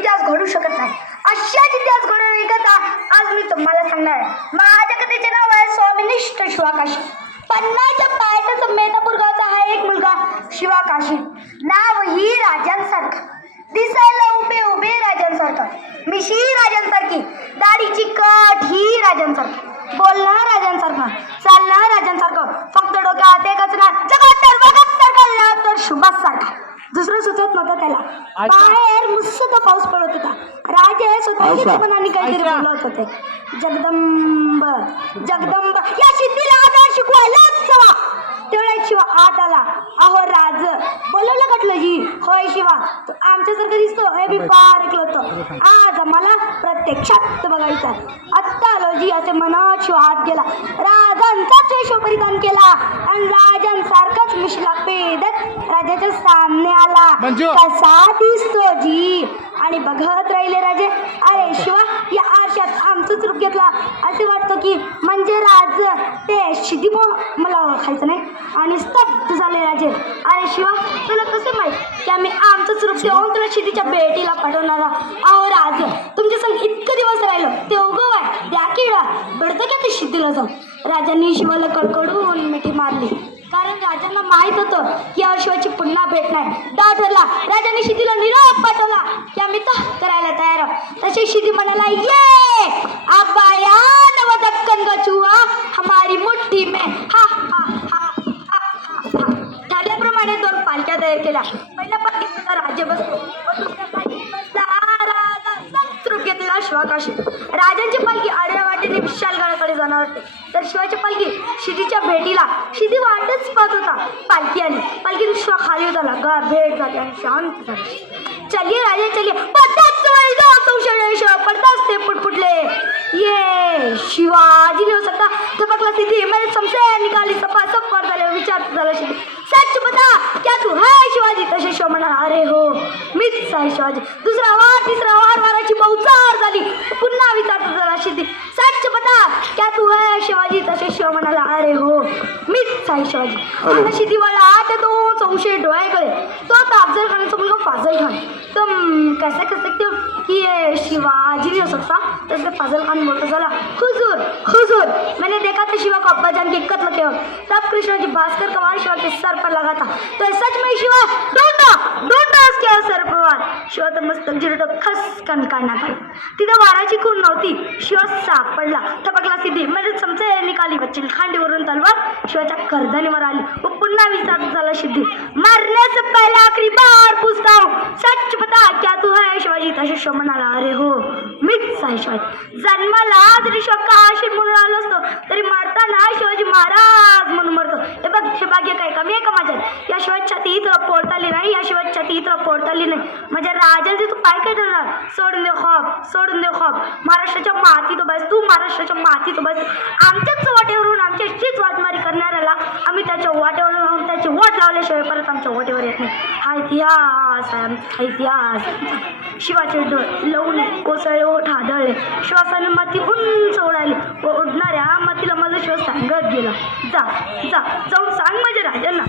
इतिहास घडू शकत नाही. अशाच इतिहास घडवण्याची कथा आज मी तुम्हाला सांगणार आहे. माझ्या कथेचे नाव आहे स्वामिनिष्ठ शिवाकाशी. पन्नाच्या पायथ्याचा मेधापूर गावचा हा एक मुलगा शिवाकाशी. नाव ही राजांसारखं, दिसायला उभे उभे राजांसारखं, मिशी राजांसारखी, दाढीची कट ही राजांसारखी, बोलणं राजांसारखं, चालणं राजांसारखं, फक्त डोक्यात एकच ना जगात तर बघत सारखा तर शुभास सारखा. दुसरं सुचत नव्हतं त्याला. बाहेर मुसळ पाऊस पडत होता. राजे स्वतःच्या मनाने काहीतरी बोलत होते. जगदंब जगदंब या सिद्धीला आधार शिकवायलाच हवा. तेवढ्या शिवा आत आला. अहो राज बोलवलं कटलं जी. होय शिवा, तू आमच्यासारखं दिसतो हे मी फार ऐकलं होतं. आज आम्हाला प्रत्यक्षात बघायचं. आत्ता आलो जी असे मनात शिवा आत गेला. राजांचाच वेश परिधान केला आणि राजांसारखाच मिशला पेदत राजाच्या सामने आला. कसा दिसतो जी. आणि बघत राहिले राजे. अरे शिवा, या आरशात आमचंच रूप घेतला असे वाटतं की म्हणजे राज ते शिदीमो मला ओळखायचं नाही. आणि स्तब्ध झाले राजे. अरे शिवा, तुला कसं माहीत की आम्ही आमचंच रूप घेऊन तुला शिदीच्या भेटीला पाठवणारा. अहो राज, तुमच्या संग इतकं दिवस राहिलो ते उगव आहे द्या किडा बडतं का ते शिदीला जाऊन. राजांनी शिवाला कडकडून मिठी मारली. कारण राजांना माहीत होतं की या शिवाची पुन्हा भेट नाही. डाव ठरला. राजांनी शिदीला निरोप पाठवला की आम्ही तर करायला तयार आहोत. तसे शिदी म्हणाला, ये आबाया नव दक्कन का चुहा हमारी मुट्ठी में. हा हा हा हा हा. ठरल्याप्रमाणे 2 पालख्या तयार केल्या. पहिल्या पालखीचा राज्य बसतो, रूप घेतलेला शिवाकाशी. राजांची पालखी आडव्या वाटेने विशाल गडाकडे जाणार होते, तर शिवाची पालखी शिदीच्या भेटीला. शिदी वाटच पाहत होता. पालखी आली. पालखी शिवा खाली उतरला. गळा भेट झाली आणि शांत झाली. चलिए राजे चलिए. पडताच ते पुटपुटले. ये शिवाजी नहीं हो सकता. धपकला सिद्धी. मैंने समस्या निकाली. सपा सब पर झाले. विचार झाला शिदी. सच बता क्या तू है शिवाजी. तसे शिव म्हणा, अरे हो मीच आहे शिवाजी. दुसरा वार तिसरा वार वाराची बहुचार झाली. पुन्हा विचारत झाला शिदी. सच बता क्या तू है शिवाजी. तसे शिव म्हणाला, अरे हो मीच आहे शिवाजी. आता शिदी वाला ते 2 संशय डोळे गळे. तो आता अफजल खानाचा मुलगा फाजल खान. तुम कैसे कर सकते हो कि ये शिवाजी नहीं हो सकता. तैसे फाजल खान बोलता चला, हुजूर हुजूर मैंने देखा था शिवा को अब्बा जान के कत्ल के वक्त. तब कृष्ण जी भास्कर का वार शिवा के सर पर लगा था. तो सच में शिवा ढूंढा ढूंढा उसके सर पर वार. शिवा तर मस्तक जिरटो खसकन काढण्यात आला. तिथं वाराची खून नव्हती. शिवा सापडला. थपकला सिद्धी. म्हणजे चमचे निकाली. बच्ची खांडीवरून तलवार शिवाच्या गर्दनीवर आली. व पुन्हा विचारत झाला सिद्धी. मरने से पहले आखिरी बार पूछता हूँ, सच बता क्या तू है शिवाजी. तसे शिव म्हणाला, अरे हो मीच आहे शिवाजी. जन्माला जरी शिव काशी म्हणून आलो असतो तरी मरताना शिवाजी महाराज म्हणून मरतो. हे बघ, हे भाग्य काय कमी आहे का माझ्यात. या शिवाची छाती तुला पोळता आली नाही. या शिवाची छाती तुला पोळता आली नाही. माझ्या राजाचे तू पाय काय ठरणार. सोडून दे खॉप, सोडून दे खॉप. महाराष्ट्राच्या मातीत बस तू. महाराष्ट्राच्या मातीत बस. आमच्याच वाटेवरून आमच्याशीच वाटमारी करणाऱ्याला आम्ही त्याच्या वाटेवरून त्याची वोट लावल्याशिवाय परत आमच्या वाटेवर येत नाही. हा इतिहास आहे आमचा इतिहास. शिवाचे डोळे लवले, कोसळले, ओठ आदळले. श्वासाने माती उंच ओढाली व उडणाऱ्या मातीला माझा श्वास सांगत गेला, जा जा जाऊन सांग माझ्या राजांना